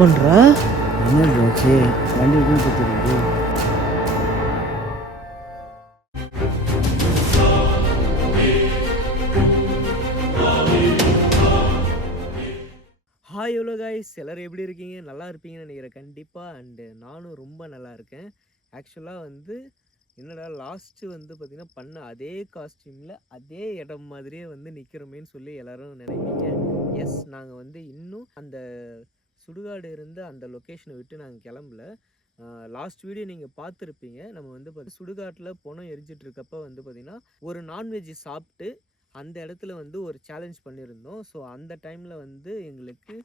பண்ற? என்ன ஆச்சு? வண்டி எதுவும் சுற்றுறது? ஹாய் எவ்வளோ காய்ஸ், எல்லோரும் எப்படி இருக்கீங்க? நல்லா இருப்பீங்கன்னு நினைக்கிறேன் கண்டிப்பாக. அண்டு நானும் ரொம்ப நல்லா இருக்கேன். ஆக்சுவலாக வந்து என்னடா லாஸ்ட்டு வந்து பார்த்திங்கன்னா பண்ண அதே காஸ்டியூமில் அதே இடம் மாதிரியே வந்து நிற்கிறோமேன்னு சொல்லி எல்லோரும் நினைப்பீங்க. எஸ், நாங்கள் வந்து இன்னும் அந்த சுடுகாடு இருந்த அந்த லொக்கேஷனை விட்டு நாங்கள் கிளம்பல. லாஸ்ட் வீடியோ நீங்கள் பார்த்துருப்பீங்க. நம்ம வந்து சுடுகாட்டில் பொணம் எரிஞ்சிட்டு இருக்கப்போ வந்து பார்த்திங்கன்னா ஒரு நான்வெஜ் சாப்பிட்டு அந்த இடத்துல வந்து ஒரு சேலஞ்ச் பண்ணியிருந்தோம். ஸோ அந்த டைமில் வந்து எங்களுக்கு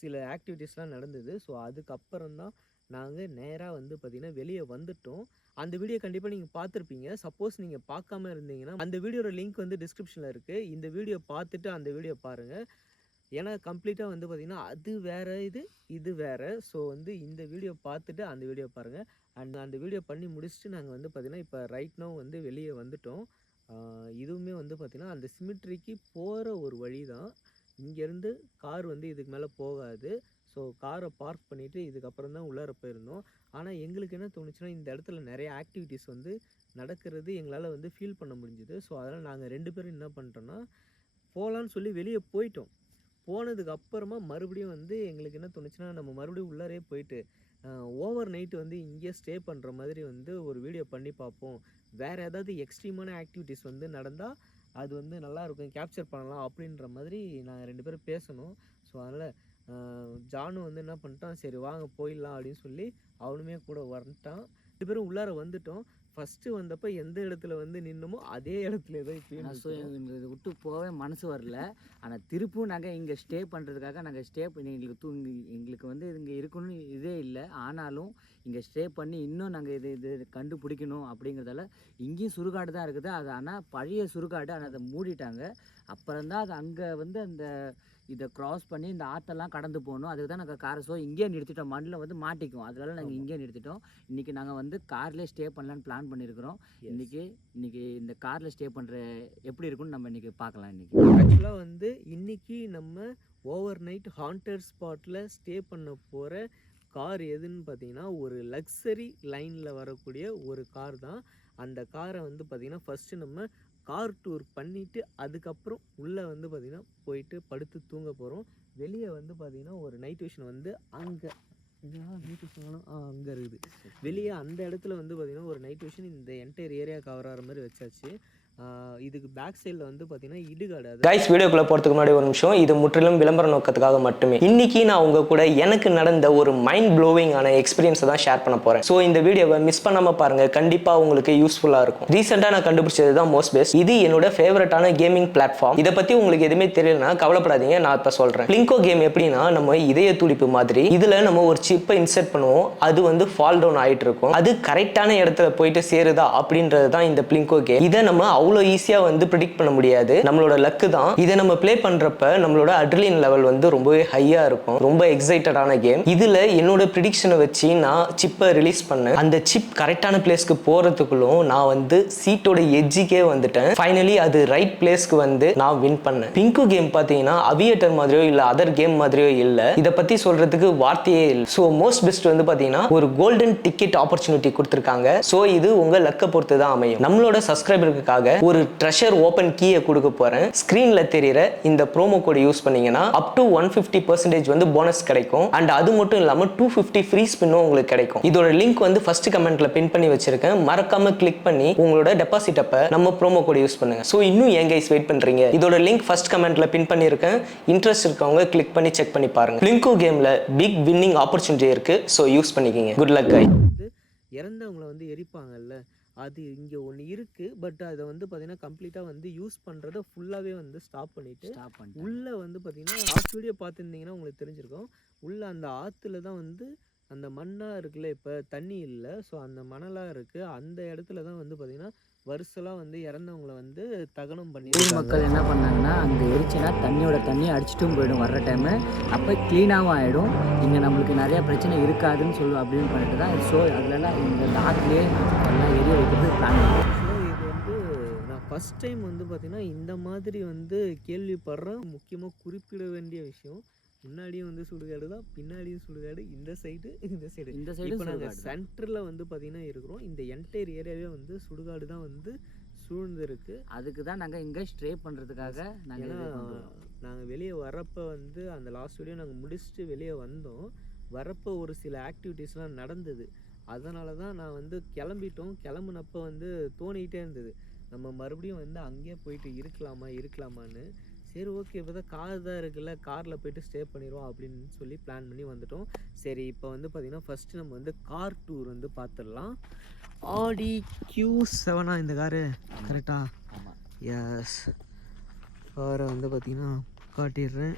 சில ஆக்டிவிட்டீஸ்லாம் நடந்தது. ஸோ அதுக்கப்புறம் தான் நாங்கள் நேராக வந்து பார்த்திங்கன்னா வெளியே வந்துட்டோம். அந்த வீடியோ கண்டிப்பாக நீங்கள் பார்த்துருப்பீங்க. சப்போஸ் நீங்கள் பார்க்காம இருந்தீங்கன்னா அந்த வீடியோட லிங்க் வந்து டிஸ்கிரிப்ஷனில் இருக்குது. இந்த வீடியோ பார்த்துட்டு அந்த வீடியோ பாருங்கள். ஏன்னா கம்ப்ளீட்டாக வந்து பார்த்திங்கன்னா அது வேறு, இது வேறு. ஸோ வந்து இந்த வீடியோ பார்த்துட்டு அந்த வீடியோ பாருங்கள். அண்ட் அந்த வீடியோ பண்ணி முடிச்சுட்டு நாங்கள் வந்து பார்த்திங்கன்னா இப்போ ரைட் நோ வந்து வெளியே வந்துட்டோம். இதுவுமே வந்து பார்த்திங்கன்னா அந்த சிமிட்ரிக்கு போகிற ஒரு வழி தான். இங்கேருந்து கார் வந்து இதுக்கு மேலே போகாது. ஸோ காரை பார்க் பண்ணிவிட்டு இதுக்கப்புறம் தான் உள்ளார போயிருந்தோம். ஆனால் எங்களுக்கு என்ன தோணுச்சுன்னா, இந்த இடத்துல நிறைய ஆக்டிவிட்டீஸ் வந்து நடக்கிறது எங்களால் வந்து ஃபீல் பண்ண முடிஞ்சுது. ஸோ அதனால் நாங்கள் 2 பேரும் என்ன பண்ணிட்டோன்னா, போகலான்னு சொல்லி வெளியே போயிட்டோம். போனதுக்கு அப்புறமா மறுபடியும் வந்து எங்களுக்கு என்ன தோணுச்சுன்னா, நம்ம மறுபடியும் உள்ளாரே போயிட்டு ஓவர் நைட்டு வந்து இங்கேயே ஸ்டே பண்ணுற மாதிரி வந்து ஒரு வீடியோ பண்ணி பார்ப்போம். வேறு ஏதாவது எக்ஸ்ட்ரீமான ஆக்டிவிட்டீஸ் வந்து நடந்தால் அது வந்து நல்லாயிருக்கும், கேப்சர் பண்ணலாம் அப்படின்ற மாதிரி நாங்கள் 2 பேரும் பேசணும். ஸோ அதனால் ஜானு வந்து என்ன பண்ணிட்டான், சரி வாங்க போயிடலாம் அப்படின்னு சொல்லி அவனுமே கூட வந்துட்டான். 2 பேரும் உள்ளார வந்துட்டோம். ஃபஸ்ட்டு வந்தப்போ எந்த இடத்துல வந்து நின்னமோ அதே இடத்துல தான் இப்போ. ஸோ எங்களுக்கு இதை விட்டு போகவே மனசு வரல. ஆனால் திருப்பும் நாங்கள் இங்கே ஸ்டே பண்ணுறதுக்காக நாங்கள் ஸ்டே பண்ணி எங்களுக்கு வந்து இங்கே இருக்கணும்னு இதே இல்லை. ஆனாலும் இங்கே ஸ்டே பண்ணி இன்னும் நாங்கள் இது கண்டுபிடிக்கணும் அப்படிங்கிறதால இங்கேயும் சுடுகாடு தான் இருக்குது. அது ஆனால் பழைய சுடுகாடு, ஆனால் அதை மூடிட்டாங்க. அப்புறம்தான் அது அங்கே வந்து அந்த இதை க்ராஸ் பண்ணி இந்த ஆற்றெல்லாம் கடந்து போகணும். அதுக்கு தான் நாங்கள் காரை இங்கேயே நிறுத்திட்டோம். மண்ணில் வந்து மாட்டிக்கும், அதனால நாங்கள் இங்கேயே நிறுத்திட்டோம். இன்றைக்கி நாங்கள் வந்து கார்லேயே ஸ்டே பண்ணலான்னு பிளான் பண்ணியிருக்கிறோம். இன்றைக்கி இந்த காரில் ஸ்டே பண்ணுற எப்படி இருக்குன்னு நம்ம இன்றைக்கி பார்க்கலாம். ஆக்சுவலாக வந்து இன்றைக்கி நம்ம ஓவர் நைட் ஹாண்டட் ஸ்பாட்டில் ஸ்டே பண்ண போகிற கார் எதுன்னு பார்த்தீங்கன்னா, ஒரு லக்ஸரி லைனில் வரக்கூடிய ஒரு கார் தான். அந்த காரை வந்து பார்த்திங்கன்னா ஃபஸ்ட்டு நம்ம கார் டூர் பண்ணிவிட்டு அதுக்கப்புறம் உள்ளே வந்து பார்த்திங்கன்னா போயிட்டு படுத்து தூங்க போகிறோம். வெளியே வந்து பார்த்திங்கன்னா ஒரு நைட் விஷன் வந்து அங்கே அங்கே இருக்குது. வெளியே அந்த இடத்துல வந்து பார்த்திங்கன்னா ஒரு நைட் விஷன் இந்த என்டையர் ஏரியா கவர் ஆகிற மாதிரி வச்சாச்சு. இதுக்கு பேக் சைடில் வந்து பார்த்தீங்கன்னா இடுகாடு. கைஸ், வீடியோக்குள்ளே போகிறதுக்கு முன்னாடி ஒரு நிமிஷம், இது முற்றிலும் விளம்பர நோக்கத்துக்காக மட்டுமே. இன்னைக்கு நான் உங்க கூட எனக்கு நடந்த ஒரு மைண்ட் ப்ளோவிங் ஆன எக்ஸ்பீரியன்ஸை தான் ஷேர் பண்ண போகிறேன். ஸோ இந்த வீடியோவை மிஸ் பண்ணாமல் பாருங்கள், கண்டிப்பாக உங்களுக்கு யூஸ்ஃபுல்லாக இருக்கும். ரீசெண்டாக நான் கண்டுபிடிச்சது தான் மோஸ்ட் பெஸ்ட். இது என்னோட ஃபேவரட்டான கேமிங் பிளாட்ஃபார்ம். இதை பற்றி உங்களுக்கு எதுவுமே தெரியலனா கவலைப்படாதீங்க, நான் இப்போ சொல்கிறேன். பிளிங்கோ கேம் எப்படின்னா, நம்ம இதய துடிப்பு மாதிரி இதில் நம்ம ஒரு சிப்பை இன்செர்ட் பண்ணுவோம். அது வந்து ஃபால் டவுன் ஆகிட்டு இருக்கும். அது கரெக்டான இடத்துல போயிட்டு சேருதா அப்படின்றது தான் இந்த பிளிங்கோ கேம். இதை நம்ம அவ்வளோ ஈஸியாக வந்து ப்ரெடிக்ட் பண்ண முடியாது, நம்மளோட லக்கு தான். இதை நம்ம ப்ளே பண்ணுறப்ப நம்மளோட அட்ரிலின் லெவல் வந்து ரொம்பவே ஹையாக இருக்கும். ரொம்ப எக்ஸைட்டடான கேம். இதில் என்னோட ப்ரிடிக்ஷனை வச்சு நான் சிப்பை ரிலீஸ் பண்ணேன். அந்த சிப் கரெக்டான பிளேஸ்க்கு போகிறதுக்குள்ளும் நான் வந்து சீட்டோட எட்ஜுக்கே வந்துட்டேன். ஃபைனலி அது ரைட் பிளேஸ்க்கு வந்து நான் வின் பண்ணேன். பிங்கு கேம் பார்த்தீங்கன்னா அவியேட்டர் மாதிரியோ இல்லை அதர் கேம் மாதிரியோ இல்லை. இதை பற்றி சொல்கிறதுக்கு வார்த்தையே இல்லை. ஸோ மோஸ்ட் பெஸ்ட் வந்து பார்த்தீங்கன்னா ஒரு கோல்டன் டிக்கெட் ஆப்பர்ச்சுனிட்டி கொடுத்துருக்காங்க. ஸோ இது உங்கள் லக்கை பொறுத்து தான் அமையும். நம்மளோட சப்ஸ்கிரைபருக்காக ஒரு ட்ரெஷர் ஓப்பன் கீயை கொடுக்க போறேன். ஸ்கிரீன்ல தெரியுற இந்த ப்ரோமோ கோட் யூஸ் பண்ணீங்கன்னா அப் டு 150% வந்து போனஸ் கிடைக்கும். அண்ட் அது மட்டும் இல்லாம 250 ஃப்ரீ ஸ்பின்னும் உங்களுக்கு கிடைக்கும். இதோட லிங்க் வந்து ஃபர்ஸ்ட் கமெண்ட்ல பின் பண்ணி வச்சிருக்கேன். மறக்காம கிளிக் பண்ணி உங்களோட டெபாசிட் அப்ப நம்ம ப்ரோமோ கோட் யூஸ் பண்ணுங்க. ஸோ இன்னும் ஏன் கைஸ் வெயிட் பண்றீங்க? இதோட லிங்க் ஃபர்ஸ்ட் கமெண்ட்ல பின் பண்ணிருக்கேன். இன்ட்ரெஸ்ட் இருக்கவங்க கிளிக் பண்ணி செக் பண்ணி பாருங்க. பிளிங்கோ கேம்ல பிக் வின்னிங் ஆப்பர்ச்சுனிட்டி இருக்கு. ஸோ யூஸ் பண்ணிக்கங்க. Good luck guys. இறந்தவங்களை வந்து எரிப்பாங்கல்ல, அது இங்கே ஒன்று இருக்குது. பட் அதை வந்து பார்த்திங்கன்னா கம்ப்ளீட்டாக வந்து யூஸ் பண்ணுறதை ஃபுல்லாகவே வந்து ஸ்டாப் பண்ணிவிட்டு உள்ளே வந்து பார்த்திங்கன்னா லாஸ்ட் வீடியோ பார்த்துருந்தீங்கன்னா உங்களுக்கு தெரிஞ்சிருக்கும். உள்ளே அந்த ஆற்றுல தான் வந்து அந்த மண்ணாக இருக்குல்ல, இப்போ தண்ணி இல்லை, ஸோ அந்த மணலாக இருக்குது. அந்த இடத்துல தான் வந்து பார்த்திங்கன்னா வருஷலாம் வந்து இறந்தவங்களை வந்து தகனம் பண்ணி ஊர் மக்கள் என்ன பண்ணாங்கன்னா, அங்கே எரிச்சுன்னா தண்ணியை அடிச்சுட்டும் போயிடும் வர்ற டைமு. அப்போ க்ளீனாகவும் ஆகிடும். இங்கே நம்மளுக்கு நிறையா பிரச்சனை இருக்காதுன்னு சொல்லுவோம் அப்படின்னு பண்ணிட்டு தான். ஸோ அதிலலாம் இந்த ஆற்றுலேயே எல்லாம் எரிய வைக்கிறது பிளான் பண்ணுவோம். இது வந்து நான் ஃபஸ்ட் டைம் வந்து பார்த்திங்கன்னா இந்த மாதிரி வந்து கேள்விப்படுறேன். முக்கியமாக குறிப்பிட வேண்டிய விஷயம், முன்னாடியும் வந்து சுடுகாடு தான், பின்னாடியும் சுடுகாடு, இந்த சைடு இந்த side இப்போ நாங்கள் சுடுகாடு தான். சென்டரில் வந்து பார்த்தீங்கன்னா இருக்கிறோம். இந்த என்டையர் ஏரியாவே வந்து சுடுகாடு தான் வந்து சூழ்ந்து இருக்கு. அதுக்கு தான் நாங்கள் இங்கே ஸ்டே பண்ணுறதுக்காக நாங்கள் ஏன்னா நாங்கள் வெளியே வரப்போ வந்து அந்த லாஸ்ட் வீடியோ நாங்கள் முடிச்சுட்டு வெளியே வந்தோம். வரப்போ ஒரு சில ஆக்டிவிட்டீஸ்லாம் நடந்தது. அதனால தான் நான் வந்து கிளம்புனப்போ வந்து தோணிக்கிட்டே இருந்தது, நம்ம மறுபடியும் வந்து அங்கேயே போயிட்டு இருக்கலாமான்னு. சரி ஓகே, இப்போ தான் கார் தான் இருக்குல்ல, காரில் போயிட்டு ஸ்டே பண்ணிடுவோம் அப்படின்னு சொல்லி பிளான் பண்ணி வந்துட்டோம். சரி இப்போ வந்து பார்த்திங்கன்னா ஃபஸ்ட்டு நம்ம வந்து கார் டூர் வந்து பார்த்துடலாம். ஆடி Q7 இந்த காரு கரெக்டா? ஆமாம். எஸ், காரை வந்து பார்த்திங்கன்னா காட்டிடுறேன்.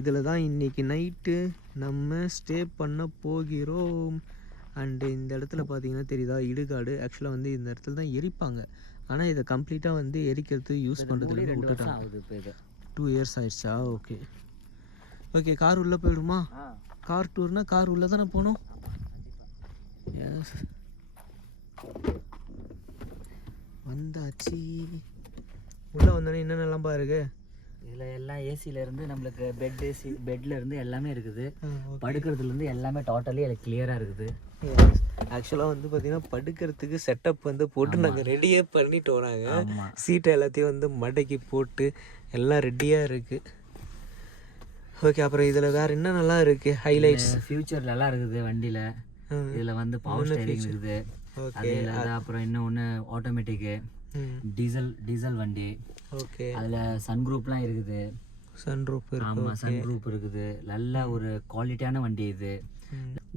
இதில் தான் இன்றைக்கி நைட்டு நம்ம ஸ்டே பண்ண போகிறோம். அண்டு இந்த இடத்துல பார்த்தீங்கன்னா தெரியுதா இடுகாடு. ஆக்சுவலாக வந்து இந்த இடத்துல தான் எரிப்பாங்க, ஆனால் இதை கம்ப்ளீட்டாக வந்து எரிக்கிறது யூஸ் பண்ணுறதுக்கு 2 வருஷம் விட்டுட்டாங்க. ஆகுது இப்போ இது. 2 இயர்ஸ் ஆயிடுச்சா? ஓகே ஓகே, கார் உள்ளே போயிடுமா? கார் டூர்னா கார் உள்ளே தானே போகணும். எஸ், வந்தாச்சு. உள்ளே வந்தோடனே என்னென்னலாம் பாருங்க. இதில் எல்லாம் ஏசிலேருந்து நம்மளுக்கு பெட்லேருந்து எல்லாமே இருக்குது. படுக்கிறதுலேருந்து எல்லாமே டோட்டலி அது கிளியராக இருக்குது. ஆக்சுவலாக வந்து பார்த்தீங்கன்னா படுக்கிறதுக்கு செட்டப் வந்து போட்டு நாங்கள் ரெடியே பண்ணிட்டு வராங்க. ஆமாம். சீட்டை எல்லாத்தையும் வந்து மடக்கி போட்டு எல்லாம் ரெடியாக இருக்குது. ஓகே, அப்புறம் இதில் வேறு என்ன நல்லா இருக்குது ஹைலைட்ஸ்? ஃபியூச்சர் நல்லா இருக்குது வண்டியில். இதில் வந்து பவர் ஸ்டேரிங் இருக்குது. அது இல்லாத அப்புறம் இன்னொன்று ஆட்டோமேட்டிக்கு டீசல் வண்டி. ஓகே, அதில் சன் குரூப்லாம் இருக்குது. சன்ரூப் இருக்கு. ஆமாம், சன் குரூப் இருக்குது. நல்ல ஒரு குவாலிட்டியான வண்டி இது.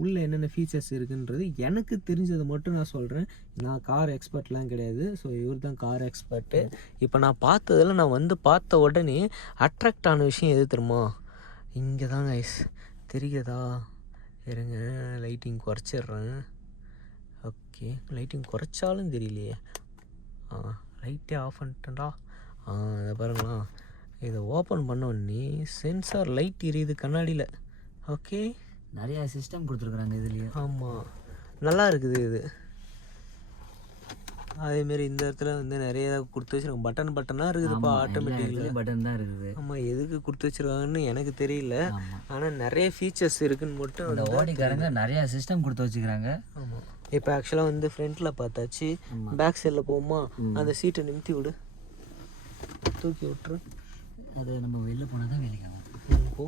உள்ளே என்னென்ன ஃபீச்சர்ஸ் இருக்குன்றது எனக்கு தெரிஞ்சதை மட்டும் நான் சொல்கிறேன். நான் கார் எக்ஸ்பர்ட்லாம் கிடையாது. ஸோ இவர் தான் கார் எக்ஸ்பர்ட்டு. இப்போ நான் பார்த்ததில் நான் வந்து பார்த்த உடனே அட்ராக்ட் ஆன விஷயம் எது தெரியுமா? இங்கே தான் கைஸ் தெரியுதா? இருங்க, லைட்டிங் குறைச்சிட்றேன். ஓகே, லைட்டிங் குறைச்சாலும் தெரியலையே. லைட்டே ஆஃப் பண்ணிட்டேன்டா. அதை பாருங்களா, இதை ஓப்பன் பண்ண உடனே சென்சார் லைட் எரியுது கண்ணாடியில். ஓகே, நிறைய சிஸ்டம் கொடுத்துருக்குறாங்க இதுலேயே. ஆமாம், நல்லா இருக்குது இது. அதேமாரி இந்த இடத்துல வந்து நிறைய கொடுத்து வச்சுருக்காங்க. பட்டனாக இருக்குதுப்பா, ஆட்டோமேட்டிக்கில் பட்டன் தான் இருக்குது. ஆமாம், எதுக்கு கொடுத்து வச்சுருக்காங்கன்னு எனக்கு தெரியல. ஆனால் நிறைய ஃபீச்சர்ஸ் இருக்குன்னு மட்டும் அந்த ஓடிக்காரங்க நிறைய சிஸ்டம் கொடுத்து வச்சுக்கிறாங்க. ஆமாம். இப்போ ஆக்சுவலாக வந்து ஃப்ரண்ட்டில் பார்த்தாச்சு. பேக் சைடில் போகுமா, அந்த சீட்டை நிமித்தி விடு, தூக்கி விட்டுரு. அது நம்ம வெளில போனால் தான் வேலைக்கு ஆகும். போ.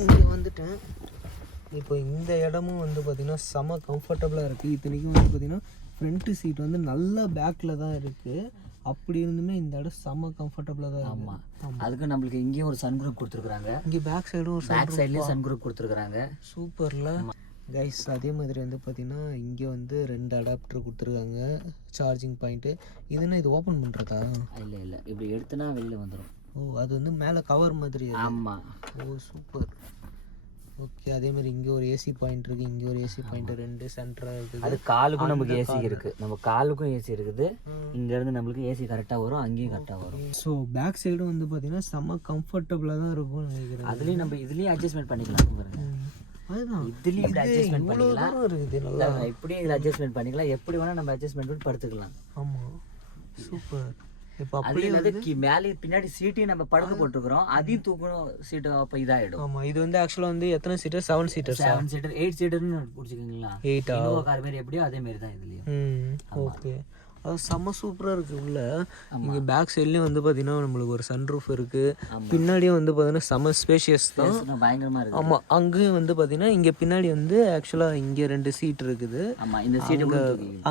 இங்கே வந்துட்டேன். இப்போ இந்த இடமும் வந்து பார்த்திங்கன்னா செம கம்ஃபர்டபுளாக இருக்குது. இத்தனைக்கும் வந்து பார்த்திங்கன்னா ஃப்ரண்ட்டு சீட் வந்து நல்லா பேக்கில் தான் இருக்குது. அப்படி இருந்துமே இந்த இடம் செம கம்ஃபர்டபுளாக தான் இருக்குது. ஆமாம், அதுக்கு நம்மளுக்கு இங்கேயும் ஒரு சன் குரூப் கொடுத்துருக்குறாங்க. இங்கே பேக் சைடும் ஒரு பேக் சைட்லேயும் சன் குரூப் கொடுத்துருக்குறாங்க. சூப்பரில் கைஸ். அதே மாதிரி வந்து பார்த்திங்கன்னா இங்கே வந்து 2 அடாப்டர் கொடுத்துருக்காங்க, சார்ஜிங் பாயிண்ட்டு. இதுன்னா இது ஓப்பன் பண்ணுறதா? இல்லை, இப்படி எடுத்துனா வெளியில் வந்துடும். ஓ, அது வந்து மேலே கவர் மாதிரி. ஆமாம். ஓ, சூப்பர். ஓகே, அதே மாதிரி இங்கே ஒரு ஏசி பாயிண்ட் இருக்குது, இங்கே ஒரு ஏசி பாயிண்ட், 2 சென்டராக இருக்குது. அது காலுக்கும் நமக்கு ஏசி இருக்குது. நம்ம காலுக்கும் ஏசி இருக்குது. இங்கேருந்து நம்மளுக்கு ஏசி கரெக்டாக வரும், அங்கேயும் கரெக்டாக வரும். ஸோ பேக் சைடும் வந்து பார்த்தீங்கன்னா செம்ம கம்ஃபர்டபுளாக தான் இருக்கும்னு நினைக்கிறேன். அதுலேயும் நம்ம இதுலேயும் அட்ஜஸ்ட்மெண்ட் பண்ணிக்கலாம் பாருங்க. அதுதான் இதுலேயும் இப்படி அட்ஜஸ்ட்மெண்ட் பண்ணிக்கலாம். இருக்குது நல்லா. இப்படியும் இதில் அட்ஜஸ்ட்மெண்ட் பண்ணிக்கலாம். எப்படி வேணால் நம்ம அட்ஜஸ்ட்மெண்ட் பண்ணி படுத்துக்கலாம். ஆமாம், சூப்பர். இப்போ அப்படியே வந்து மேலே பின்னாடி சீட்டையும் நம்ம படுக்க போட்டுருக்குறோம். அதையும் தூக்கணும் சீட்டு, அப்போ இதாகிடும். ஆமாம், இது வந்து ஆக்சுவலாக வந்து எத்தனை சீட்டர்? 7 சீட்டர். 7 சீட்டர் 8 சீட்டர்னு பிடிச்சிக்கிங்களா? 8 கார் மாரி எப்படியோ அதே மாரி தான் இதுலேயும். ஓகே, அது செம்ம சூப்பராக இருக்குது உள்ள. இங்கே பேக் சைட்லேயும் வந்து பார்த்தீங்கன்னா நம்மளுக்கு ஒரு சன்ரூஃப் இருக்குது. பின்னாடியும் வந்து பார்த்தீங்கன்னா செம்ம ஸ்பேஷியஸ் தான், பயங்கரமாக இருக்குது. ஆமாம். அங்கேயும் வந்து பார்த்தீங்கன்னா இங்கே பின்னாடி வந்து ஆக்சுவலாக இங்கே 2 சீட் இருக்குது. ஆமாம், இந்த சீட்டு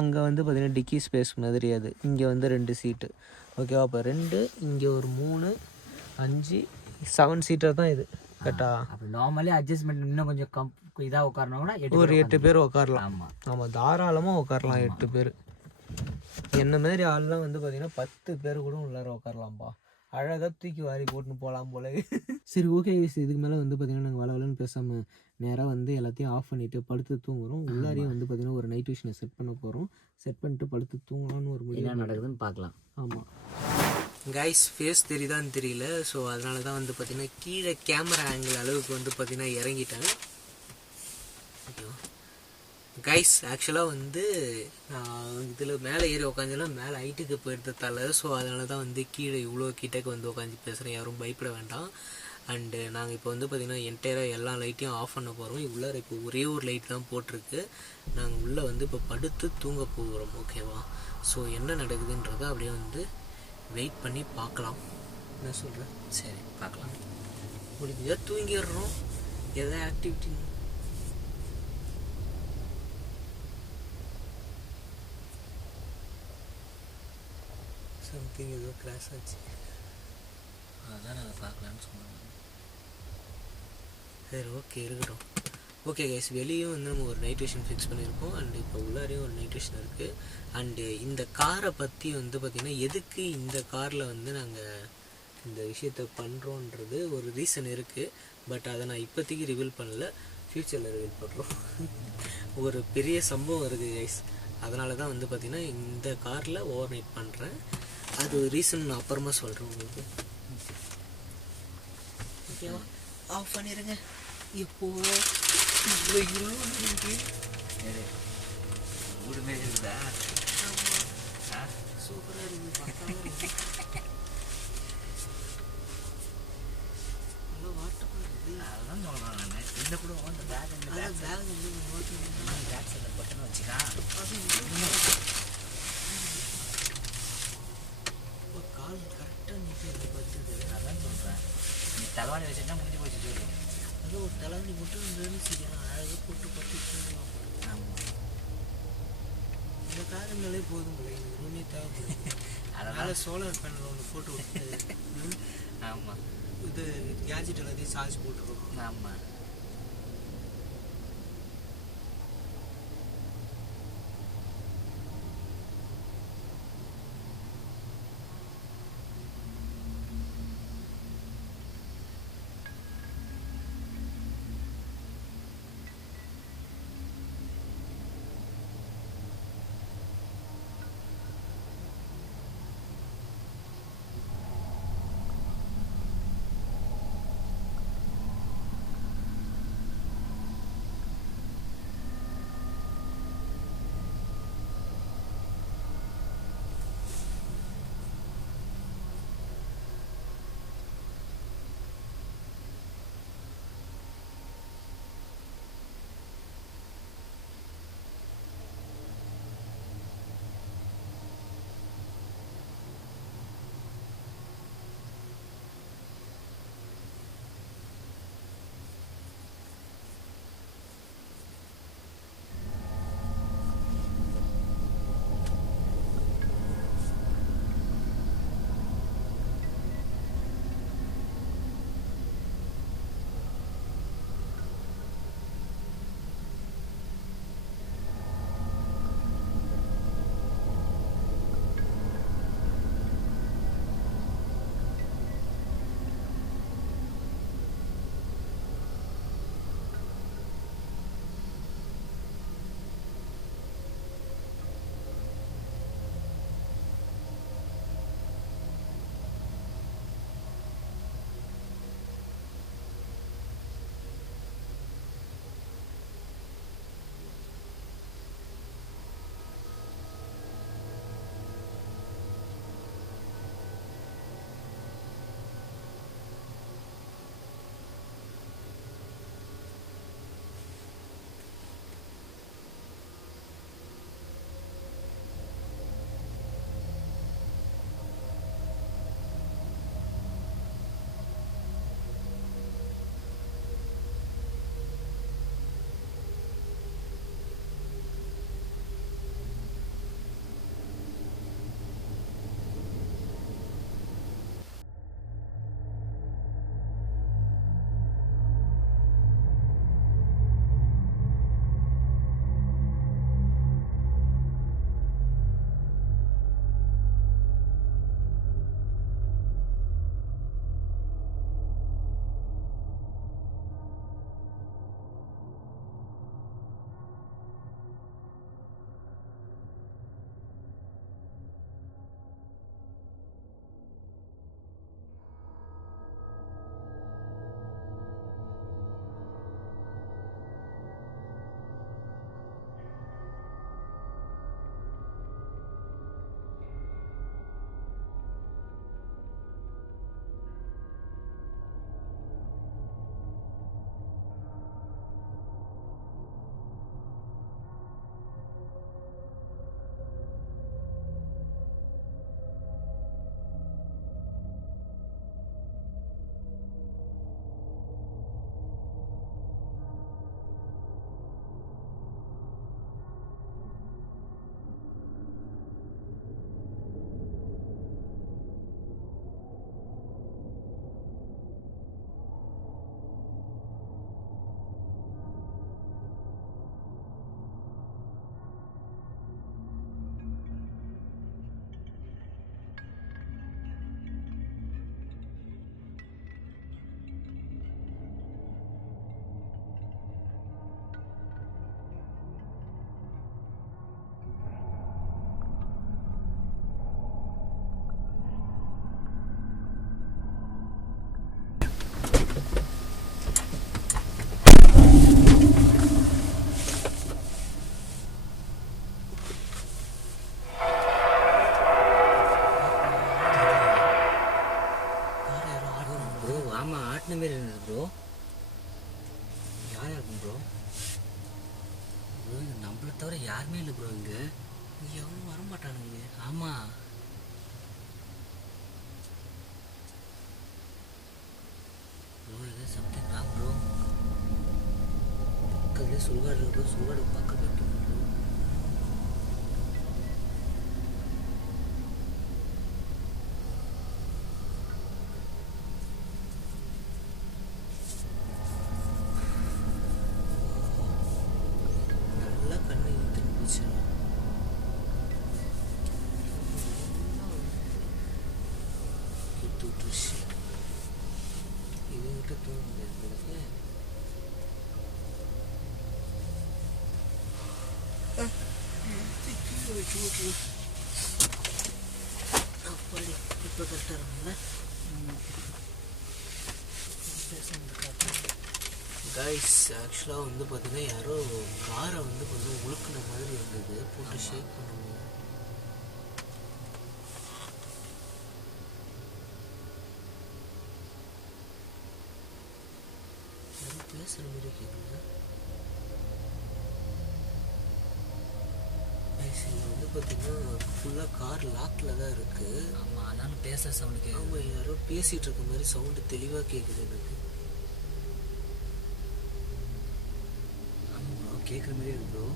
அங்கே வந்து பார்த்தீங்கன்னா டிக்கி ஸ்பேஸ் மாதிரி. அது இங்கே வந்து 2 சீட்டு. ஓகேவா? அப்போ 2, இங்கே ஒரு 3, 5, 7 சீட்டர் தான் இது கரெக்டா? அப்படி நார்மலி அட்ஜஸ்ட்மெண்ட் இன்னும் கொஞ்சம் இதாக உட்காரணும்னா ஒரு 8 பேர் உட்காரலாம். ஆமாம், ஆமாம், தாராளமாக உட்காரலாம் 8 பேர். என்ன மாதிரி ஆள்லாம் வந்து பார்த்தீங்கன்னா 10 பேர் கூட உள்ளார உட்காரலாம்ப்பா. அழகாக தூக்கி வாரி போட்டுன்னு போகலாம் போல. சரி, ஓகே. இதுக்கு மேலே வந்து பார்த்தீங்கன்னா நாங்கள் வளவலன்னு பேசாமல் நேராக வந்து எல்லாத்தையும் ஆஃப் பண்ணிவிட்டு படுத்து தூங்குறோம். உள்ளாரையும் வந்து பார்த்தீங்கன்னா ஒரு நைட் விஷனை செட் பண்ண போகிறோம். செட் பண்ணிட்டு படுத்து தூங்கலாம்னு ஒரு முடிவு என்ன நடக்குதுன்னு பார்க்கலாம். ஆமாம், கைஸ் ஃபேஸ் தெரியுதான்னு தெரியல. ஸோ அதனால தான் வந்து பார்த்தீங்கன்னா கீழே கேமரா ஆங்கிள் அளவுக்கு வந்து பார்த்தீங்கன்னா இறங்கிட்டேன். ஓகேவா கைஸ், ஆக்சுவலாக வந்து நான் இதில் மேலே ஏறி உக்காந்துன்னா மேலே ஹைட்டுக்கு போயிருந்ததால, ஸோ அதனால தான் வந்து கீழே இவ்வளோ கிட்டக்கு வந்து உட்காந்து பேசுகிறேன். யாரும் பயப்பட வேண்டாம். அண்டு நாங்கள் இப்போ வந்து பார்த்திங்கன்னா என்டையராக எல்லா லைட்டையும் ஆஃப் பண்ண போகிறோம். உள்ளார இப்போ ஒரே ஒரு லைட் தான் போட்டிருக்கு. நாங்கள் உள்ளே வந்து இப்போ படுத்து தூங்க போகிறோம். ஓகேவா? ஸோ என்ன நடக்குதுன்றதை அப்படியே வந்து வெயிட் பண்ணி பார்க்கலாம். என்ன சொல்கிறேன்? சரி பார்க்கலாம். முடிஞ்சா தூங்கிடுறோம். எதாவது ஆக்டிவிட்டி சம்திங் ஏதோ கிராஷ் ஆச்சு. அதான் நாங்கள் பார்க்கலான்னு சொன்னோம். சரி ஓகே இருக்கட்டும். ஓகே கைஸ், வெளியும் வந்து நம்ம ஒரு நைட் விஷன் ஃபிக்ஸ் பண்ணியிருக்கோம். அண்டு இப்போ உள்ளாரையும் ஒரு நைட் விஷன் இருக்குது. அண்டு இந்த காரை பற்றி வந்து பார்த்திங்கன்னா எதுக்கு இந்த காரில் வந்து நாங்கள் இந்த விஷயத்த பண்ணுறோன்றது ஒரு ரீசன் இருக்குது. பட் அதை நான் இப்போதைக்கு ரிவீல் பண்ணல, ஃப்யூச்சரில் ரிவீல் பண்ணுறோம். ஒரு பெரிய சம்பவம் இருக்குது கைஸ். அதனால தான் வந்து பார்த்திங்கன்னா இந்த காரில் ஓவர் நைட் பண்ணுறேன். அது ஒரு ரீசன் நான் அப்புறமா சொல்கிறேன் உங்களுக்கு. ஓகேவா? ஆஃப் பண்ணிடுங்க. இப்போ இவ்வளோ வீடு மாரி இருக்குதா? சூப்பராக இருக்குது. நல்லா வாட்டர் பண்ணுறது. அதெல்லாம் சொல்கிறேன் நான். இந்த கூட வந்து பேக் வந்து பேக் சைடில் பட்டுன்னு வச்சுக்கா. கால் கரெக்டாக நீட்டாக படுத்துது. அதான் சொல்கிறேன். நீ தலைவாணி வச்சுட்டா முடிஞ்சு போச்சு சொல்லு. அதான் ஒரு தலைவலி மட்டும் இருந்ததுன்னு செய்யலாம். அழகாக போட்டு பட்டு. ஆமாம், இந்த காரங்களே போதும் போல. எனக்கு ரூமே தேவைப்படுது. அதனால் சோலார் பேனல் ஒன்று போட்டு விட்டு ஆமாம் இது கேஜெட் எல்லாத்தையும் சார்ஜ் போட்டுருக்கோம். ஆமாம். தவிர யாருமே இல்லை ப்ரோ இங்கே. இங்கே எவனும் வரமாட்டானுங்க. ஆமாம். ப்ரோ ஏதோ சம்திங் ராங் ப்ரோ. பக்கத்துலேயே சுடுகாடு இருக்கு ப்ரோ. சுடுகாடு பக்கத்தில் இருக்கு ப்ரோ. நல்லா கண்ணு திரும்பிச்சு. விட்டுருச்சு. இது விட்டு தூங்க முடியாது. அப்படி இப்போ கரெக்டாக இருக்கும்ல. கைஸ் ஆக்சுவலாக வந்து பார்த்தீங்கன்னா யாரோ காரை வந்து கொஞ்சம் உழுக்குன மாதிரி இருந்தது. போட்டு ஷேக் பண்ணுவோம். பேசுகிற மாதிரி கேட்குங்க. இதில் வந்து பார்த்தீங்கன்னா ஃபுல்லாக கார் லாக்கில் தான் இருக்குது. ஆமாம், ஆனாலும் பேசுகிற சவுண்டு கேட்குது. ஆமாம், யாரோ பேசிகிட்டு இருக்க மாதிரி சவுண்டு தெளிவாக கேட்குது எனக்கு. ஆமாம் ப்ரோ, கேட்குற மாதிரி இருக்கு ப்ரோ.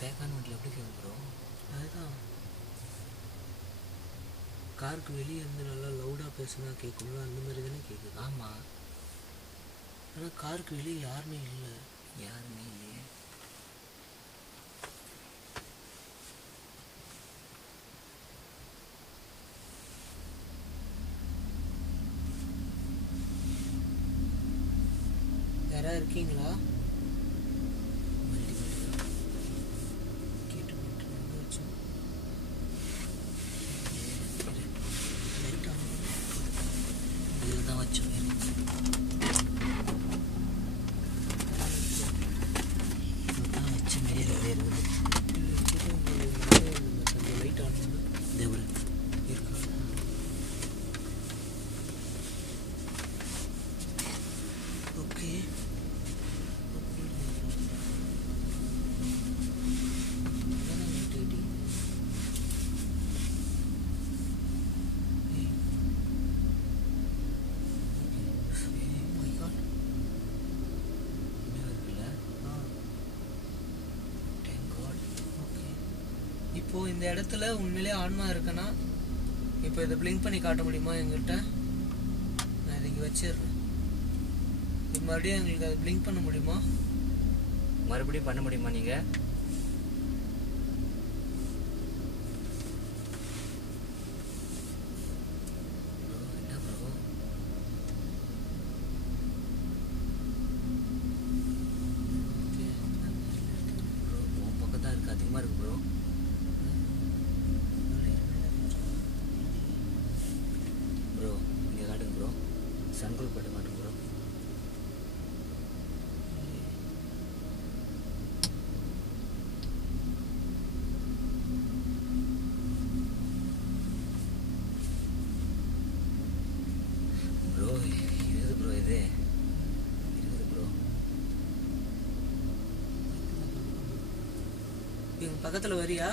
பேக்கான வண்டியில் எப்படி கேட்கும் ப்ரோ? அதுதான் காருக்கு வெளியே இருந்து நல்லா லவுடாக பேசுனா கேட்கும்ல, அந்த மாதிரி தானே கேட்குது. ஆமாம், ஆனால் காருக்கு வெளியே யாருமே இல்லை. யாருமே இல்லையே. யாராவது இருக்கீங்களா? இதுதான் வச்சோம். இதுதான் வச்ச மாரி நிறைய இருக்குது. லைட் ஆன் தேவரு இருக்கா? ஓகே, இப்போ இந்த இடத்துல உண்மையிலே ஆன்மா இருக்குன்னா இப்போ இதை பிளிங்க் பண்ணி காட்ட முடியுமா எங்கள்கிட்ட? நான் இதை இங்கே வச்சிடுறேன். இப்போ மறுபடியும் எங்களுக்கு அதை பிளிங்க் பண்ண முடியுமா? மறுபடியும் பண்ண முடியுமா நீங்கள்? என்ன ப்ரோ? ப்ரோ உன் பக்கம் தான் இருக்குது, அதிகமாக இருக்குது ப்ரோ. ப்ரோ இங்கே காட்டுங்க ப்ரோ, சன்குள் போட்டு காட்டுங்க ப்ரோ. ப்ரோ இருக்குது ப்ரோ, இது இருக்குது ப்ரோ. எங்கள் பக்கத்தில் வரியா?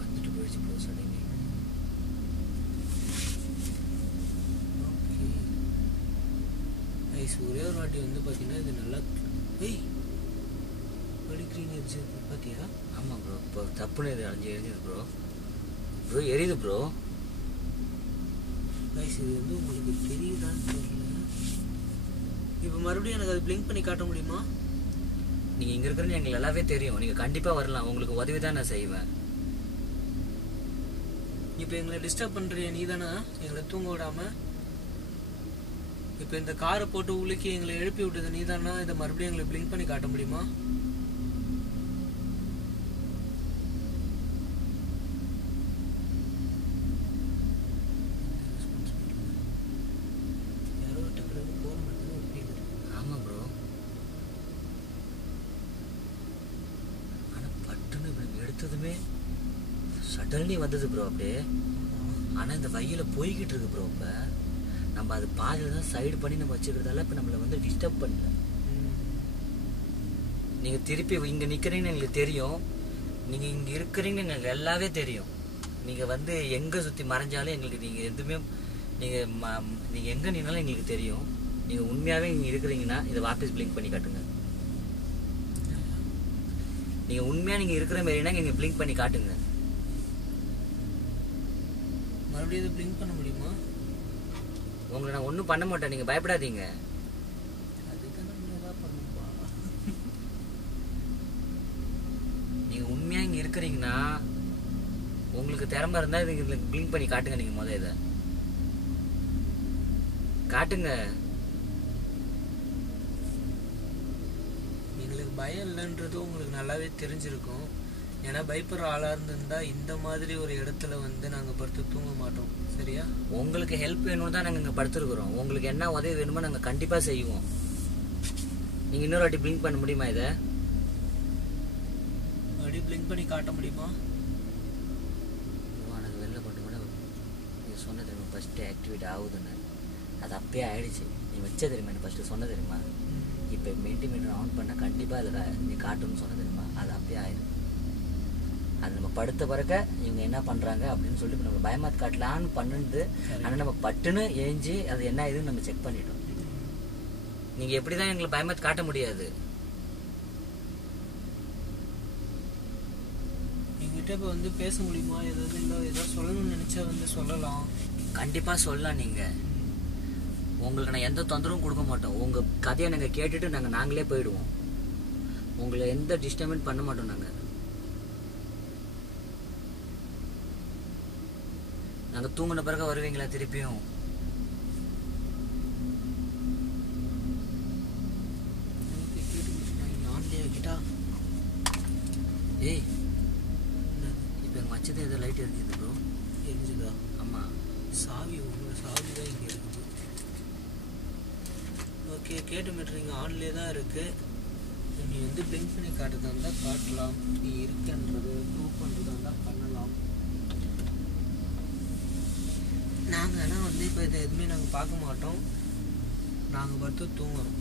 வந்துட்டு போயிடுச்சு ப்ரோ. கைஸ் ஒரே ஒரு வாட்டி வந்து பார்த்தீங்கன்னா இது நல்லா படிக்கிறீங்க பார்த்தியா? ஆமாம் ப்ரோ, இப்போ தப்புன்னு இது எரிஞ்சுது ப்ரோ. ப்ரோ எரியுது ப்ரோ. கைஸ் இது வந்து உங்களுக்கு தெரியுதான்னு தெரியல. இப்போ மறுபடியும் எனக்கு அது பிளிங்க் பண்ணி காட்ட முடியுமா? நீங்கள் இங்கே இருக்கிறன்னு எங்களுக்கு நல்லாவே தெரியும். நீங்கள் கண்டிப்பாக வரலாம், உங்களுக்கு உதவி தான் நான் செய்வேன். இப்போ எங்களை டிஸ்டர்ப் பண்ணுறிய நீ தானே எங்களை தூங்க விடாமல்? இப்போ இந்த காரை போட்டு உலுக்கி எங்களை எழுப்பி விட்டது நீ தானே? இதை மறுபடியும் எங்களை பிளிங்க் பண்ணி காட்ட முடியுமா? ஆமாம் ப்ரோ, ஆனால் பட்டுன்னு எடுத்ததுமே சடன்லி வந்தது ப்ரோ அப்படியே. ஆனால் இந்த வழியில் போய்கிட்டு இருக்கு ப்ரோ. இப்போ நம்ம அது பாதியில் தான் சைடு பண்ணி நம்ம வச்சுக்கிறதால இப்போ நம்மளை வந்து டிஸ்டர்ப் பண்ணல. நீங்கள் திருப்பி இங்கே நிற்கிறீங்கன்னு எங்களுக்கு தெரியும், நீங்கள் இங்கே இருக்கிறீங்கன்னு எங்களுக்கு எல்லாவே தெரியும். நீங்கள் வந்து எங்கே சுற்றி மறைஞ்சாலும் எங்களுக்கு நீங்கள் எதுவுமே நீங்கள் எங்கே நின்னாலும் எங்களுக்கு தெரியும். நீங்கள் உண்மையாகவே இங்கே இருக்கிறீங்கன்னா இதை வாபஸ் பிளிங்க் பண்ணி காட்டுங்க. நீங்கள் உண்மையாக நீங்கள் இருக்கிற மாரினா நீங்கள் பிளிங்க் பண்ணி காட்டுங்க. மறுபடியும் இதை பிளிங்க் பண்ண முடியுமா? உங்களை நான் ஒன்றும் பண்ண மாட்டேன், நீங்கள் பயப்படாதீங்க. நீங்கள் உண்மையாக இங்கே இருக்கிறீங்கன்னா உங்களுக்கு திறமை இருந்தால் இது பிளிங்க் பண்ணி காட்டுங்க. நீங்கள் முதல்ல இதை காட்டுங்க. எங்களுக்கு பயம் இல்லைன்றது உங்களுக்கு நல்லாவே தெரிஞ்சிருக்கும். ஏன்னா பயப்படுற ஆளாக இருந்திருந்தா இந்த மாதிரி ஒரு இடத்துல வந்து நாங்கள் படுத்து தூங்க மாட்டோம். சரியா? உங்களுக்கு ஹெல்ப் வேணும்னு தான் நாங்கள் இங்கே படுத்துருக்குறோம். உங்களுக்கு என்ன உதவி வேணுமோ நாங்கள் கண்டிப்பாக செய்வோம். நீங்கள் இன்னொரு வாட்டி பிளிங்க் பண்ண முடியுமா? இதை மறுபடியும் பிளிங்க் பண்ணி காட்ட முடியுமா? எனக்கு வெளில கொண்டு கூட நீங்கள் சொன்ன தெரியுமா ஃபஸ்ட்டு ஆக்டிவேட் ஆகுதுன்னு? அது அப்பயே ஆயிடுச்சு. நீ வச்ச தெரியுமா எனக்கு ஃபஸ்ட்டு சொன்ன தெரியுமா? இப்போ மென்டிமீட்டர் ஆன் பண்ணால் கண்டிப்பாக அதில் நீ காட்டுன்னு சொன்ன தெரியுமா? அது அப்பயே ஆயிடும். அது நம்ம படுத்த பிறக்க இவங்க என்ன பண்ணுறாங்க அப்படின்னு சொல்லிட்டு நம்ம பயமாத்து காட்டலான்னு பண்ணுது. ஆனால் நம்ம பட்டுன்னு ஏஞ்சி அது என்ன இதுன்னு நம்ம செக் பண்ணிட்டோம். நீங்கள் எப்படி தான் எங்களை பயமாத்து காட்ட முடியாது. எங்கிட்ட இப்போ வந்து பேச முடியுமா? ஏதாவது இல்லை ஏதாவது சொல்லணும்னு நினச்சா வந்து சொல்லலாம். கண்டிப்பாக சொல்லலாம். நீங்கள் உங்களுக்கு நான் எந்த தொந்தரவும் கொடுக்க மாட்டோம். உங்கள் கதையை நாங்கள் கேட்டுட்டு நாங்களே போயிடுவோம். உங்களை எந்த டிஸ்டர்பன்ஸ் பண்ண மாட்டோம். நாங்கள் தூங்கின பிறகு வருவீங்களா திருப்பியும்? ஏய் இப்போ எங்கள் மச்சது ஏதோ லைட் எரிஞ்சுது ப்ரோ. எரிஞ்சுதா? ஆமாம், சாவி உங்களோட சாவி தான் இங்கே இருக்குது. ஓகே, கேட்டு மீட்டர் இங்கே ஆன்லேயே தான் இருக்குது. நீ வந்து பிளிங்க் பண்ணி காட்டுறதா இருந்தால் காட்டலாம். நீ இருக்குன்றது ப்ரூவ் பண்ணுறதா இருந்தால் பண்ணலாம். நாங்கள் ஆனால் வந்து இப்போ இதை எதுவுமே நாங்கள் பார்க்க மாட்டோம். நாங்கள் படுத்து தூங்குறோம்.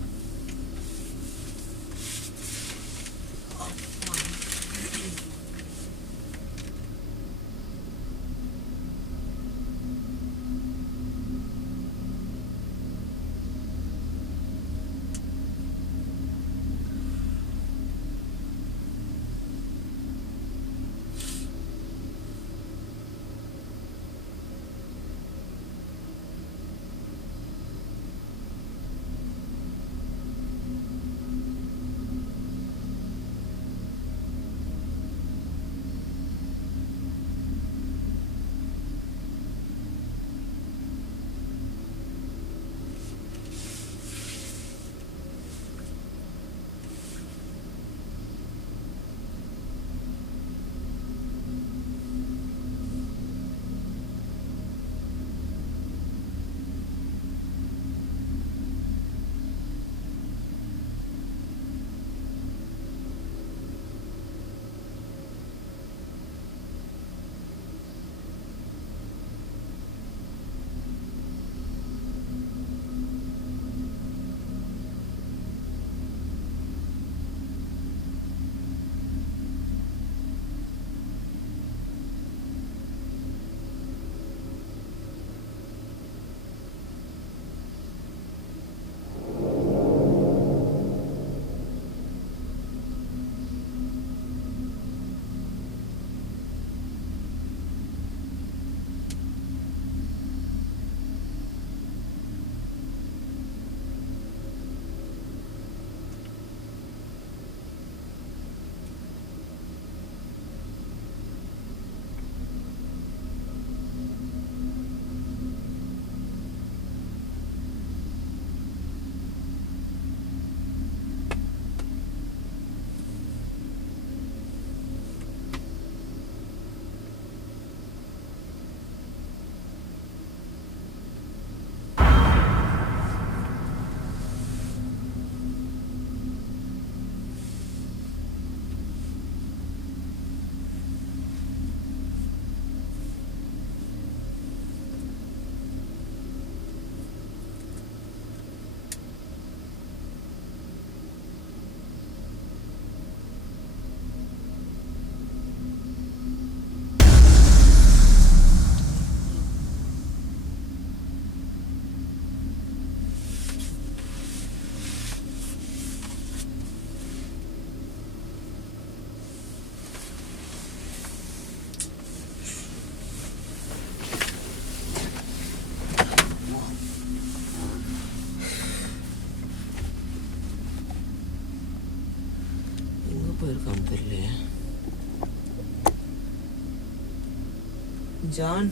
ஜான்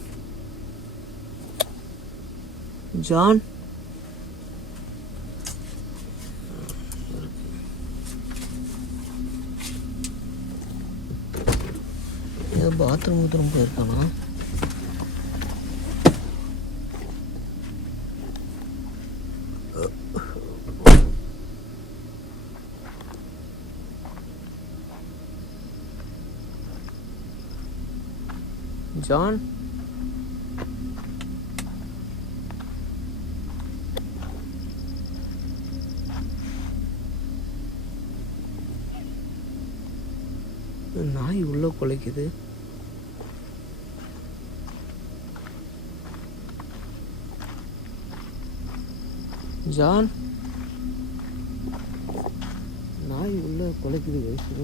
ஜான் ஏதோ பாத்ரூம் போயிருக்கானா? ஜான் நாய் உள்ள குலைக்குது. ஜான் நாய் உள்ள குலைக்குது.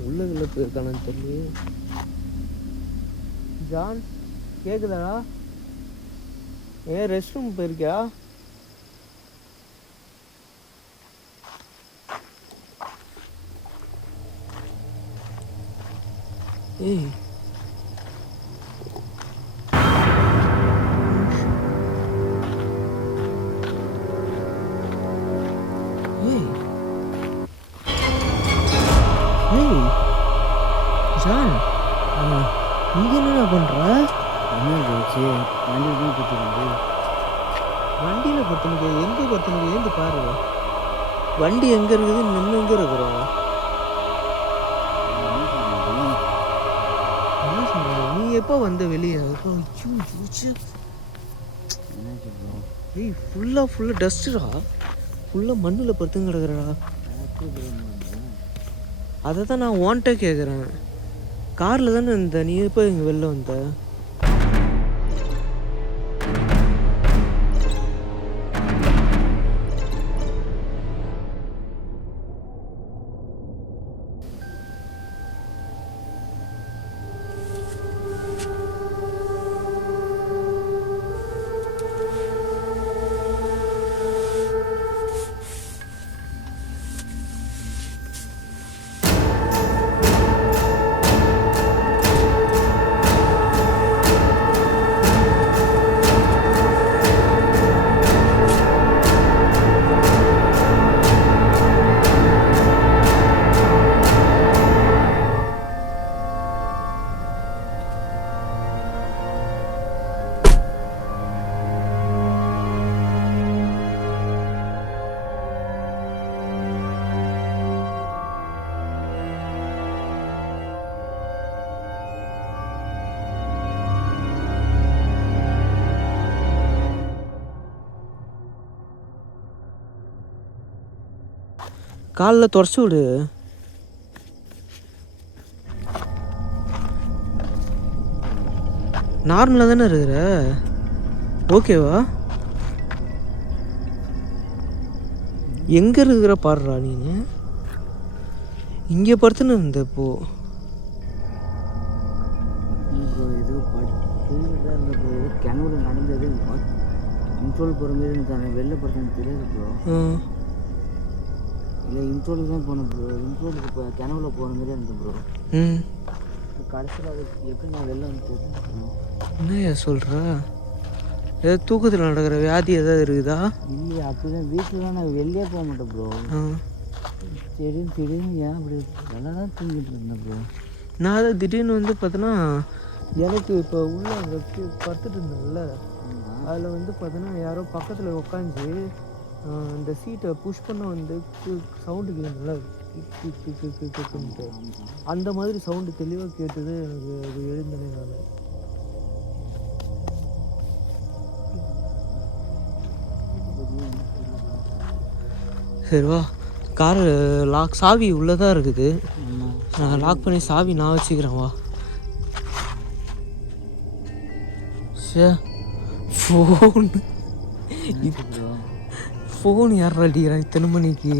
உள்ள போயிருக்கானு தெரியல. ஜான் கேக்குதாடா? ரெஸ்ட் ரூம் போயிருக்கியா? ஏய் ஜான் நீங்க என்ன பண்ற? வண்டியில படுத்துனுக்கு எங்க படுத்துனுக்கு ஏந்து பாரு. வண்டி எங்க இருக்குது, நின்று எங்க இருக்கிறோம்? என்ன சொல்ற? நீ எப்போ வந்த வெளியே? ஏய் ஃபுல்லாக டஸ்ட்டுடா. ஃபுல்லாக மண்ணில் படுத்துங்க கிடக்குறடா. அதை தான் நான் ஓன்ட்ட கேட்குறேன். காரில் தானே இருந்த, நீ எப்போ இங்கே வெளில வந்த? காலில் தொடச்சி விடு. நார்மலாக தானே இருக்கிற? ஓகேவா? எங்கே இருக்கிற பாடுறா நீ? இங்கே படுத்துன்னு இருந்த இப்போ. கிணவுல நடந்தது இன்ட்ரோல் போகிற மாரி எனக்கு வெளில படுத்து தெரியாது ப்ரோ. இல்லை இன்ட்ரோலுக்கு தான் போனேன் ப்ரோ. இன்ட்ரோலுக்கு இப்போ கிணவுல போகிற மாதிரி இருந்தது ப்ரோ. கடைசியில் அது எப்படி நான் வெளில வந்து தெரியும். என்னையா சொல்கிறா? ஏதாவது தூக்கத்தில் நடக்கிற வியாதி ஏதாவது இருக்குதா? இல்லையா, அப்படிதான் வீட்டில் தான் நான் வெளியே போக மாட்டேன் ப்ரோ. திடீர்னு ஏன் அப்படி நல்லா தான் தூங்கிட்டு இருந்தேன் ப்ரோ. நான் அதை திடீர்னு வந்து பார்த்தோன்னா எனக்கு இப்போ உள்ள அந்த படுத்துட்டு இருந்தேன்ல, அதில் வந்து பார்த்தோன்னா யாரோ பக்கத்தில் உட்காந்து அந்த சீட்டை புஷ் பண்ண வந்து சவுண்டு கேட்குதுல்ல, அந்த மாதிரி சவுண்டு தெளிவாக கேட்டது எனக்கு. அது எழுந்தனே நான். சரிவா, காரு லாக் சாவி உள்ளதாக இருக்குது. நான் லாக் பண்ணி சாவி நான் வச்சுக்கிறேன். வா. ஃபோன் யார் அடிக்கிறான் இத்தனை மணிக்கு?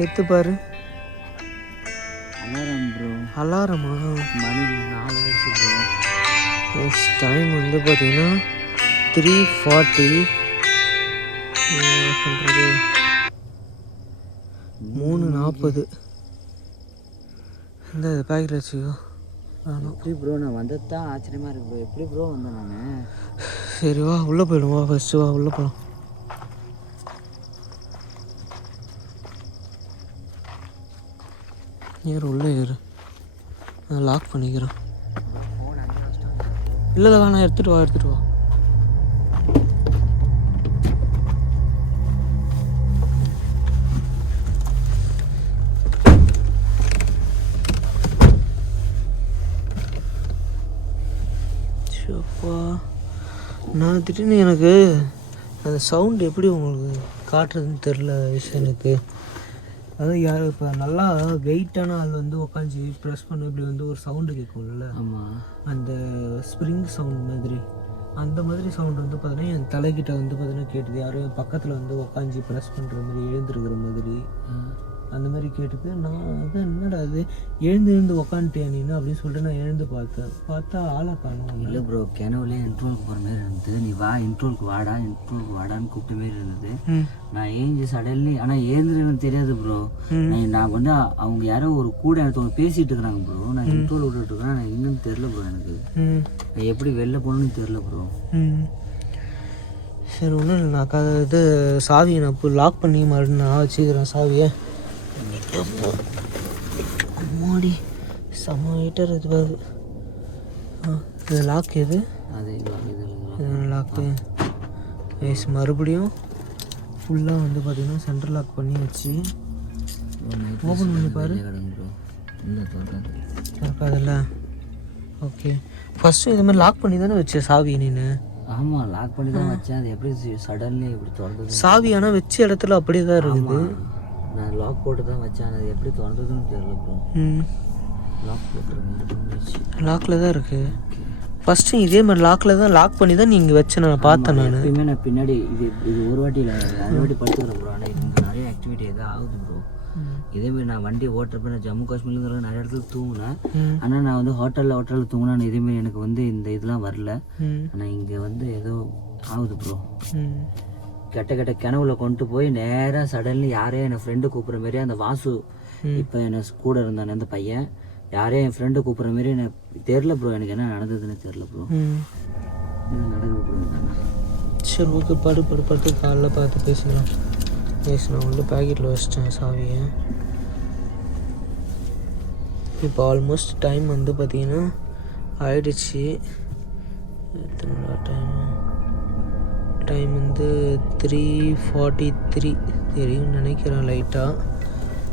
எடுத்து பாரு. Alarm bro. அலாரமா? மணி 4 ஆயிடுச்சு ப்ரோ. நெக்ஸ்ட் டைம் வந்து பார்த்தீங்கன்னா 3:40. பண்ணுறது 3:40. இந்த பேக்கெட் வச்சுக்கோ. எப்படி ப்ரோ நான் வந்தது தான் ஆச்சரியமாக இருக்கு ப்ரோ. எப்படி ப்ரோ வந்தேன் நான்? சரி வா உள்ளே போயிடும், வா ஃபஸ்ட்டு வா உள்ளே போகலாம். ஏறு உள்ளே ஏறு, நான் லாக் பண்ணிக்கிறேன். இல்லை இல்லை வேணாம், எடுத்துகிட்டு வா எடுத்துகிட்டு வா. அப்பா நான் திடீர்னு எனக்கு அந்த சவுண்டு எப்படி உங்களுக்கு காட்டுறதுன்னு தெரில எனக்கு. அதாவது யார் இப்போ நல்லா வெயிட்டான ஆள் வந்து உட்காந்து ப்ரெஸ் பண்ண இப்படி வந்து ஒரு சவுண்டு கேட்கும்ல, ஆமாம், அந்த ஸ்ப்ரிங் சவுண்ட் மாதிரி, அந்த மாதிரி சவுண்டு வந்து பார்த்தீங்கன்னா என் தலைக்கிட்ட வந்து பார்த்தீங்கன்னா கேட்டுது. யாரும் என் பக்கத்தில் வந்து உட்காந்து ப்ரெஸ் பண்ணுற மாதிரி, எழுந்திருக்கிற மாதிரி அந்த மாதிரி கேட்டுது. நான் அது என்னடா அது எழுந்து உக்காந்துட்டேன் நீನು அப்படின்னு சொல்லிட்டு நான் எழுந்து பார்த்தா ஆளை காணும். இல்லை ப்ரோ, கிணவுலே இன்ட்ரோலுக்கு போகிற மாதிரி இருந்தது. நீ வா இன்ட்ரோலுக்கு வாடான்னு கூப்பிட்ட மாரி இருந்தது. நான் ஏஞ்சி சடன்லி, ஆனால் ஏந்திரன்னு தெரியாது ப்ரோ. நான் வந்து அவங்க யாரோ ஒரு கூட ஒருத்தவங்க பேசிகிட்டு இருக்கிறாங்க ப்ரோ. நான் இன்ட்ரோல் விட்டுட்டு இருக்கேன், நான் எங்கன்னு தெரில ப்ரோ. எனக்கு நான் எப்படி வெளில போகணுன்னு தெரில ப்ரோ. சரி ஒன்றும் இல்லை, நான் இது சாவியை நான் இப்போ லாக் பண்ணி மறுபடியும் நான் வச்சுக்கிறேன் சாவியை. அம்மாடி செம்ம ஹீட்டர் இதுவாது. இது லாக் எது? அது லாக்கு எஸ். மறுபடியும் ஃபுல்லாக வந்து பார்த்திங்கன்னா சென்டர் லாக் பண்ணி வச்சு ஓப்பன் பண்ணி பாரு. திறக்காதில்ல? ஓகே, ஃபஸ்ட்டு இது மாதிரி லாக் பண்ணி தானே வச்சேன் சாவி நீನು? ஆமாம், லாக் பண்ணி தான் வச்சேன். அது எப்படி சடன்லி இப்படி திறந்தது? சாவி ஆனால் வச்ச இடத்துல அப்படியே தான் இருக்குது. நான் லாக் போட்டு தான் வச்சேன், அது எப்படி திறந்ததுன்னு தெரியல ப்ரோ. லாக் போட்டுருக்கேன், லாக்கில் தான் இருக்குது. ஃபஸ்ட்டு இதே மாதிரி லாக் பண்ணி தான் நீங்கள் வச்சு நான் பார்த்தேன். நான் எப்பயுமே நான் பின்னாடி இது ஒரு வாட்டி இல்லை 2 வாட்டி படுத்துக்கிறேன் ப்ரோ. ஆனால் இது நிறைய ஆக்டிவிட்டி எதாவது ஆகுது ப்ரோ. இதேமாரி நான் வண்டி ஓட்டுறப்ப நான் ஜம்மு காஷ்மீர்லேருந்து நிறைய இடத்துல தூங்கினேன். ஆனால் நான் வந்து ஹோட்டலில் தூங்கினேன். இதேமாரி எனக்கு வந்து இந்த இதெல்லாம் வரல. ஆனால் இங்கே வந்து ஏதோ ஆகுது ப்ரோ. கெட்ட கிணவுல கொண்டு போய் நேராக சடன்லி யாரையும் என் ஃப்ரெண்டு கூப்பிட்ற மாரி, அந்த வாசு இப்போ என்னை கூட இருந்தானே அந்த பையன், யாரையும் என் ஃப்ரெண்டு கூப்பிட்ற மாரி எனக்கு தெரில ப்ரோ. எனக்கு என்ன நடந்ததுன்னு தெரில ப்ரோ. என்ன நடக்குது ப்ரோ? சரி ஓகே, படுத்து காலைல பார்த்து பேசிக்கலாம். நான் வந்து பேக்கெட்டில் வச்சிட்டேன் சாவியை. இப்போ ஆல்மோஸ்ட் டைம் வந்து பார்த்திங்கன்னா ஆயிடுச்சு. எத்தனை டைம் வந்து 3:43 தெரியும்னு நினைக்கிறேன் லைட்டாக.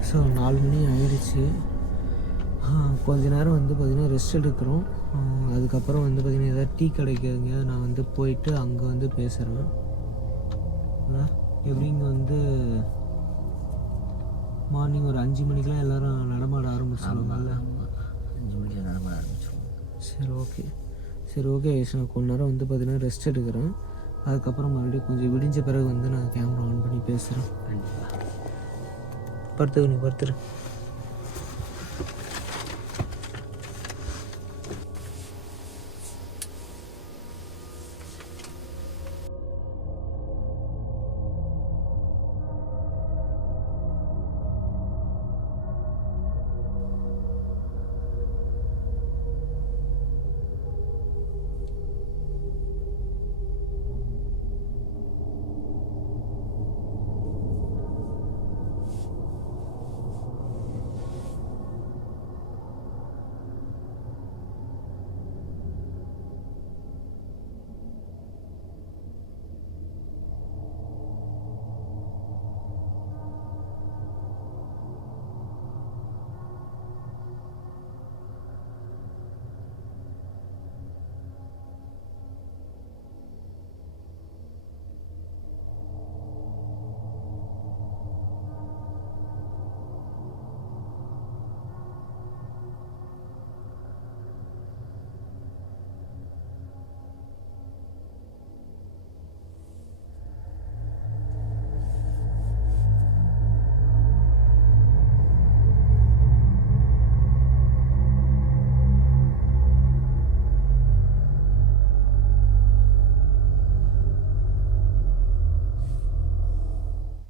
ஸோ 4 மணி ஆயிடுச்சு. கொஞ்ச நேரம் வந்து பார்த்திங்கன்னா ரெஸ்ட் எடுக்கிறோம். அதுக்கப்புறம் வந்து பார்த்திங்கன்னா எதாவது டீ கிடைக்குதுங்க, நான் வந்து போயிட்டு அங்கே வந்து பேசுகிறேன். எப்படி இங்கே வந்து மார்னிங் ஒரு 5 மணிக்கெலாம் எல்லோரும் நடமாட ஆரம்பிச்சிடுவாங்கல்ல? 5 மணிக்கு நடமாட ஆரம்பிச்சிடுவோம். சரி ஓகே நான் கொஞ்ச நேரம் வந்து பார்த்திங்கன்னா ரெஸ்ட் எடுக்கிறேன். அதுக்கப்புறம் மறுபடியும் கொஞ்சம் விடிஞ்ச பிறகு வந்து நான் கேமரா ஆன் பண்ணி பேசுகிறேன். படுத்துக்க, நீ படுத்துரு.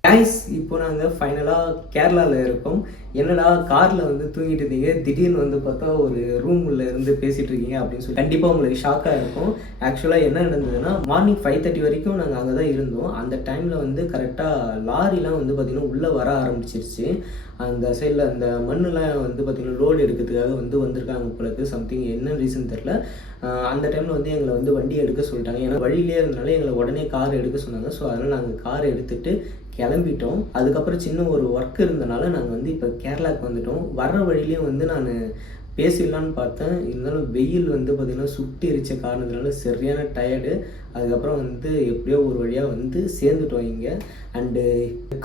கைஸ் இப்போ நாங்கள் ஃபைனலாக கேரளாவில் இருக்கோம். என்னடா காரில் வந்து தூங்கிட்டு இருந்தீங்க, திடீர்னு வந்து பார்த்தா ஒரு ரூம் உள்ள இருந்து பேசிகிட்டு இருக்கீங்க அப்படின்னு சொல்லி கண்டிப்பாக உங்களுக்கு ஷாக்காக இருக்கும். ஆக்சுவலாக என்ன நடந்ததுன்னா, மார்னிங் 5:30 வரைக்கும் நாங்கள் அங்கே தான் இருந்தோம். அந்த டைமில் வந்து கரெக்டாக லாரிலாம் வந்து பார்த்திங்கன்னா உள்ளே வர ஆரம்பிச்சிருச்சு. அந்த சைடில் அந்த மண்ணெலாம் வந்து பார்த்திங்கன்னா லோடு எடுக்கிறதுக்காக வந்து வந்திருக்காங்க உங்களுக்கு. சம்திங் என்ன ரீசன் தெரில. அந்த டைமில் வந்து எங்களை வந்து வண்டி எடுக்க சொல்லிட்டாங்க. ஏன்னா வழியிலே இருந்தனால எங்களை உடனே கார் எடுக்க சொன்னாங்க. ஸோ அதனால் நாங்கள் கார் எடுத்துகிட்டு கிளம்பிட்டோம். அதுக்கப்புறம் சின்ன ஒரு ஒர்க் இருந்தனால நாங்கள் வந்து இப்போ கேரளாவுக்கு வந்துட்டோம். வர்ற வழியிலையும் வந்து நான் பேசிடலான்னு பார்த்தேன். இருந்தாலும் வெயில் வந்து பார்த்திங்கன்னா சுட்டி எரிச்ச காரணத்தினால சரியான டயர்டு. அதுக்கப்புறம் வந்து எப்படியோ ஒரு வழியாக வந்து சேர்ந்துட்டோம் இங்கே. அண்டு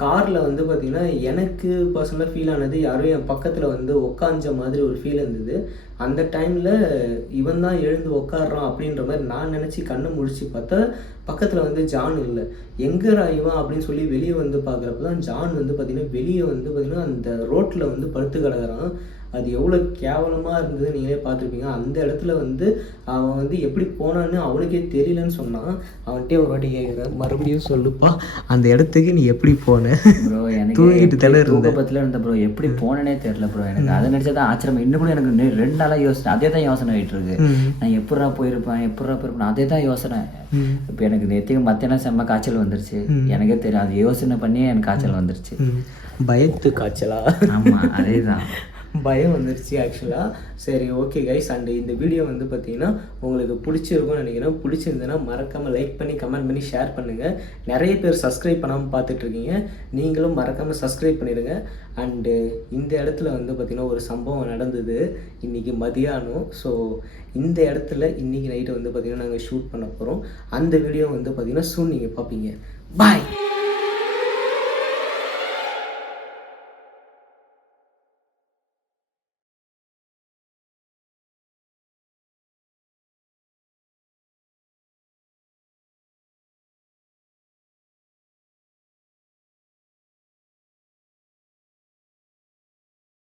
காரில் வந்து பார்த்திங்கன்னா எனக்கு பர்சனலாக ஃபீல் ஆனது, யாரும் என் பக்கத்தில் வந்து உக்காஞ்ச மாதிரி ஒரு ஃபீல் இருந்தது. அந்த டைமில் இவன் தான் எழுந்து உக்காடுறான் அப்படின்ற மாதிரி நான் நினச்சி கண்ணை முழிச்சு பார்த்தா பக்கத்தில் வந்து ஜான் இல்லை. எங்கேரா இவன் அப்படின்னு சொல்லி வெளியே வந்து பார்க்குறப்ப தான் ஜான் வந்து பார்த்திங்கன்னா வெளியே வந்து பார்த்திங்கன்னா அந்த ரோட்டில் வந்து படுத்து கிடக்குறான். அது எவ்வளோ கேவலமாக இருந்தது நீங்களே பார்த்துருப்பீங்க. அந்த இடத்துல வந்து அவன் வந்து எப்படி போனான்னு அவனுக்கே தெரியலன்னு சொன்னான். அவன்கிட்டே ஒரு வாட்டி கேட்குறேன், மறுபடியும் சொல்லுப்பா அந்த இடத்துக்கு நீ எப்படி போன ப்ரோ? எனக்கு தூங்கிட்டு தலை தூக்கத்தில் இருந்த ப்ரோ, எப்படி போனேனே தெரியல ப்ரோ. எனக்கு அதை நினச்சா தான் ஆச்சரியம். இன்னும் கூட எனக்கு 2 நாளாக யோசனை, அதே தான் யோசனை ஆகிட்டு இருக்கு. நான் எப்படா போயிருப்பேன் அதே தான் யோசனை. இப்போ எனக்கு நேற்றுக்கு மத்தியானம் செம்ம காய்ச்சல் வந்துருச்சு. எனக்கே தெரியும், அது யோசனை பண்ணியே எனக்கு காய்ச்சல் வந்துருச்சு. பயத்து காய்ச்சலா? ஆமாம், அதே தான், பயம் வந்துருச்சு ஆக்சுவலாக. சரி, ஓகே கைஸ். அண்டு இந்த வீடியோ வந்து பார்த்தீங்கன்னா உங்களுக்கு பிடிச்சிருக்கும்னு நினைக்கிறேன். பிடிச்சிருந்ததுன்னா மறக்காமல் லைக் பண்ணி கமெண்ட் பண்ணி ஷேர் பண்ணுங்கள். நிறைய பேர் சப்ஸ்கிரைப் பண்ணாமல் பார்த்துட்ருக்கீங்க, நீங்களும் மறக்காமல் சப்ஸ்கிரைப் பண்ணிடுங்க. அண்டு இந்த இடத்துல வந்து பார்த்திங்கன்னா ஒரு சம்பவம் நடந்தது இன்றைக்கி மதியானம். ஸோ இந்த இடத்துல இன்றைக்கி நைட்டு வந்து பார்த்திங்கன்னா நாங்கள் ஷூட் பண்ண போகிறோம். அந்த வீடியோ வந்து பார்த்திங்கன்னா சூன் நீங்கள் பார்ப்பீங்க. பாய்.